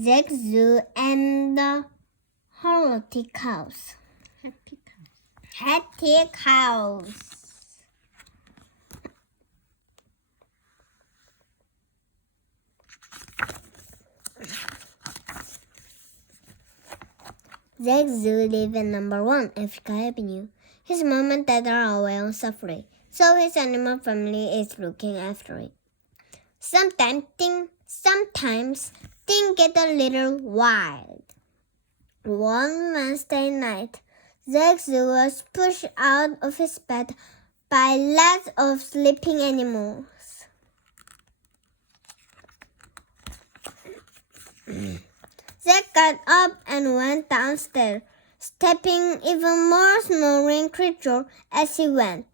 Zak Zoo and the Happy Cows. Happy Cows. Zak Zoo lives in number 1 Africa Avenue. His mom and dad are away on safari, so his animal family is looking after it. Sometimes things get a little wild. One Wednesday night, Zak Zoo was pushed out of his bed by lots of sleeping animals. Zak got up and went downstairs, stepping even more snoring creatures as he went.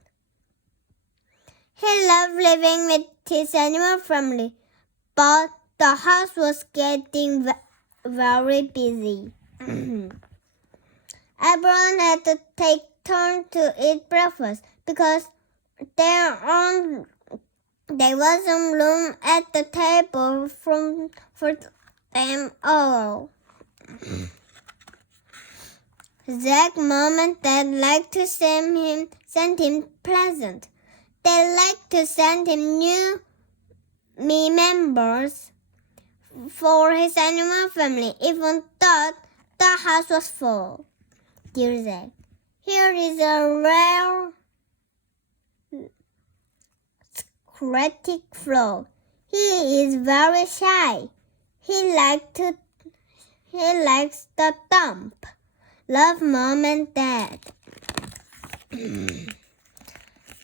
He loved living with his animal family, but the house was getting very busy. Everyone had to take turns to eat breakfast because there wasn't room at the table for them all. Zak's mom and dad liked to send him presents. They liked to send him new members for his animal family, even though the house was full. Dear Zak, here is a rare critic flaw. He is very shy. He likes the dump. Love, Mom and Dad.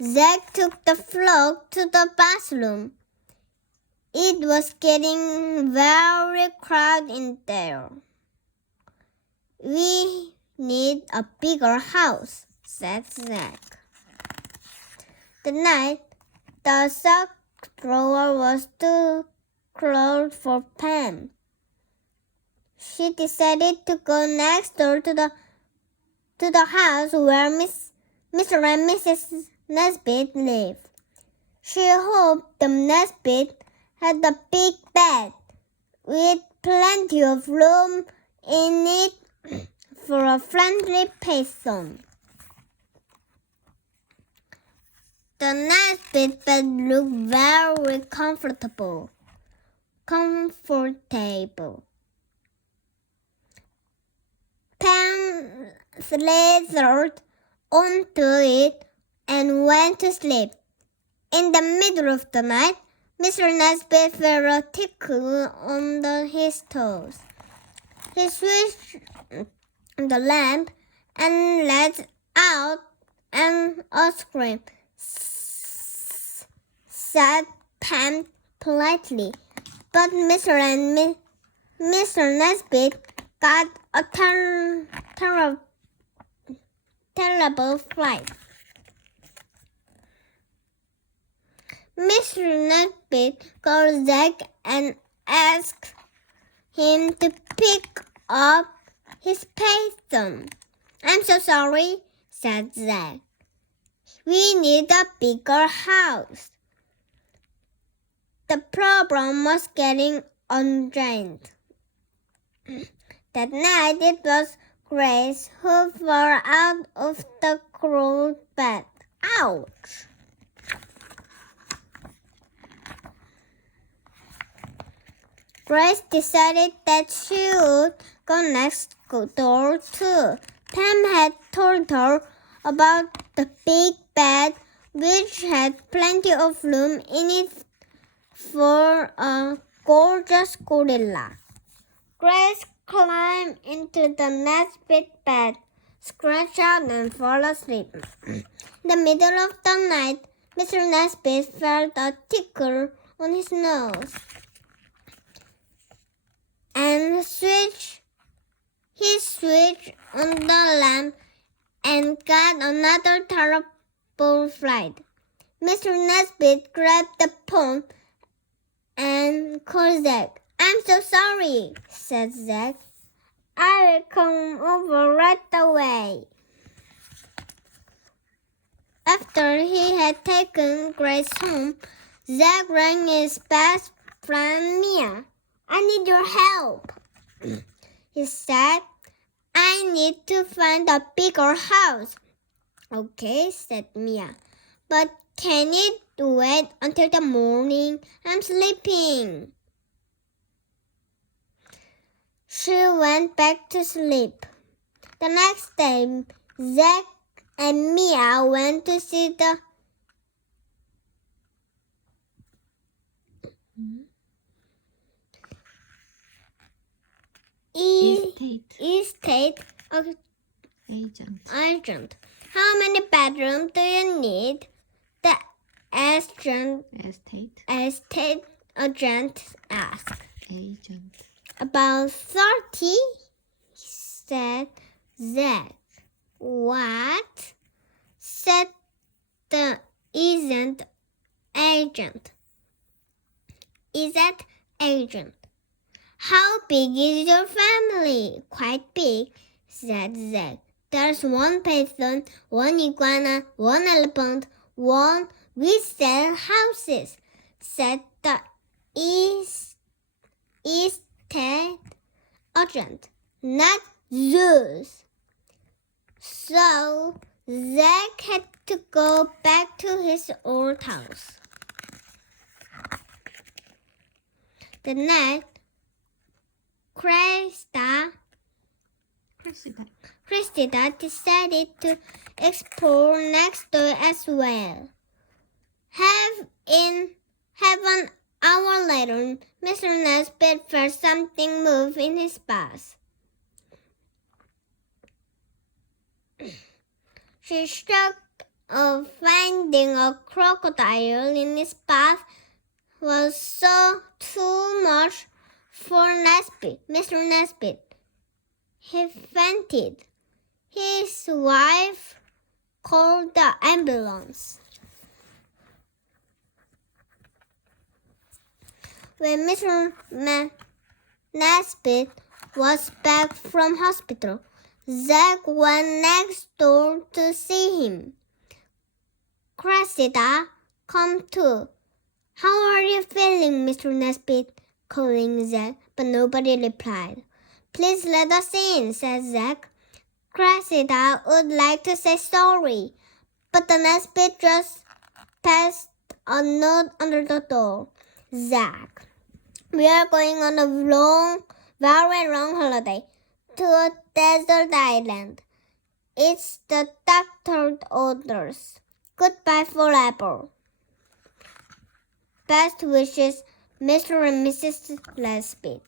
Zak took the flock to the bathroom. It was getting very crowded in there. We need a bigger house, said Zak. The night, the sock drawer was too close for Pam. She decided to go next door to the house where Mr. and Mrs. Nesbit lived. She hoped the Nesbit had a big bed with plenty of room in it for a friendly person. The Nesbit bed looked very comfortable. Pam slithered onto it and went to sleep. In the middle of the night, Mr. Nesbit felt a tickle under his toes. He switched the lamp and let out a scream. Said Pam politely, but Mr. Nesbit got a terrible fright. Mr. Nesbit called Zak and asked him to pick up his python. I'm so sorry, said Zak. We need a bigger house. The problem was getting undrained. That night it was Grace who fell out of the cold bed. Ouch! Grace decided that she would go next door too. Pam had told her about the big bed, which had plenty of room in it for a gorgeous gorilla. Grace climbed into the Nesbit bed, scratched out and fell asleep. In the middle of the night, Mr. Nesbit felt a tickle on his nose and he switched on the lamp and got another terrible fright. Mr. Nesbit grabbed the phone and called Zak. I'm so sorry, said Zak. I will come over right away. After he had taken Grace home, Zak rang his best friend Mia. I need your help, He said, I need to find a bigger house. Okay, said Mia. But can you wait until the morning? I'm sleeping. She went back to sleep. The next day, Zak and Mia went to see the estate agent. How many bedrooms do you need? The estate agent asked. About 30, said Zak. What? Said the agent. How big is your family? Quite big, said Zak. There's one python, one iguana, one elephant, one. We sell houses, said the estate agent, not zoos. So Zak had to go back to his old house. The night, Cressida decided to explore next door as well. Half an hour later, Mr. Nesbitt felt something move in his bath. She shocked of finding a crocodile in his bath was so too much for Mr. Nesbitt. He fainted. His wife called the ambulance. When Mr. Nesbitt was back from hospital, Zak went next door to see him. Cressida, come too. How are you feeling, Mr. Nesbitt? Calling Zak, but nobody replied. Please let us in, said Zak. Cressida would like to say sorry, but the Nesbitt just passed a note under the door. Zak, we are going on a very long holiday to a desert island. It's the doctor's orders. Goodbye forever. Best wishes, Mr. and Mrs. Nesbitt.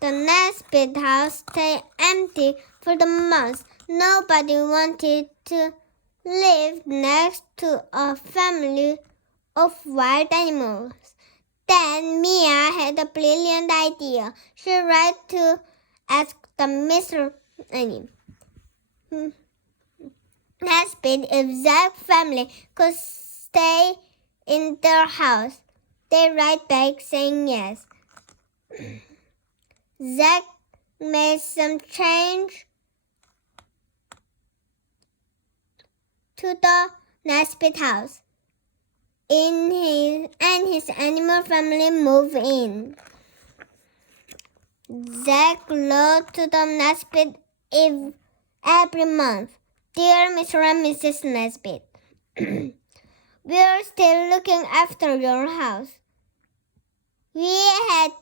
The Nesbitt house stayed empty for the month. Nobody wanted to live next to a family of wild animals. Then Mia had a brilliant idea. She wrote to ask the Mr. Nesbitt if Zak's family could stay in their house. They write back saying yes. Zak made some change to the Nesbitt house. His animal family moved in. Zak wrote to the Nesbitt every month. Dear Mr. and Mrs. Nesbitt, we are still looking after your house. We had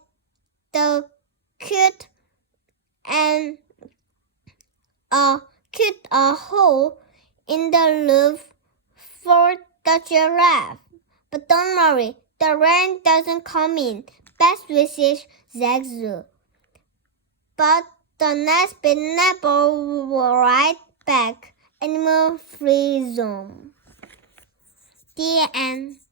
the cut a hole in the roof for the giraffe. But don't worry, the rain doesn't come in. Best wishes, Zak Zoo. But the Nesbitt never write back. Animal Free Zone. The end.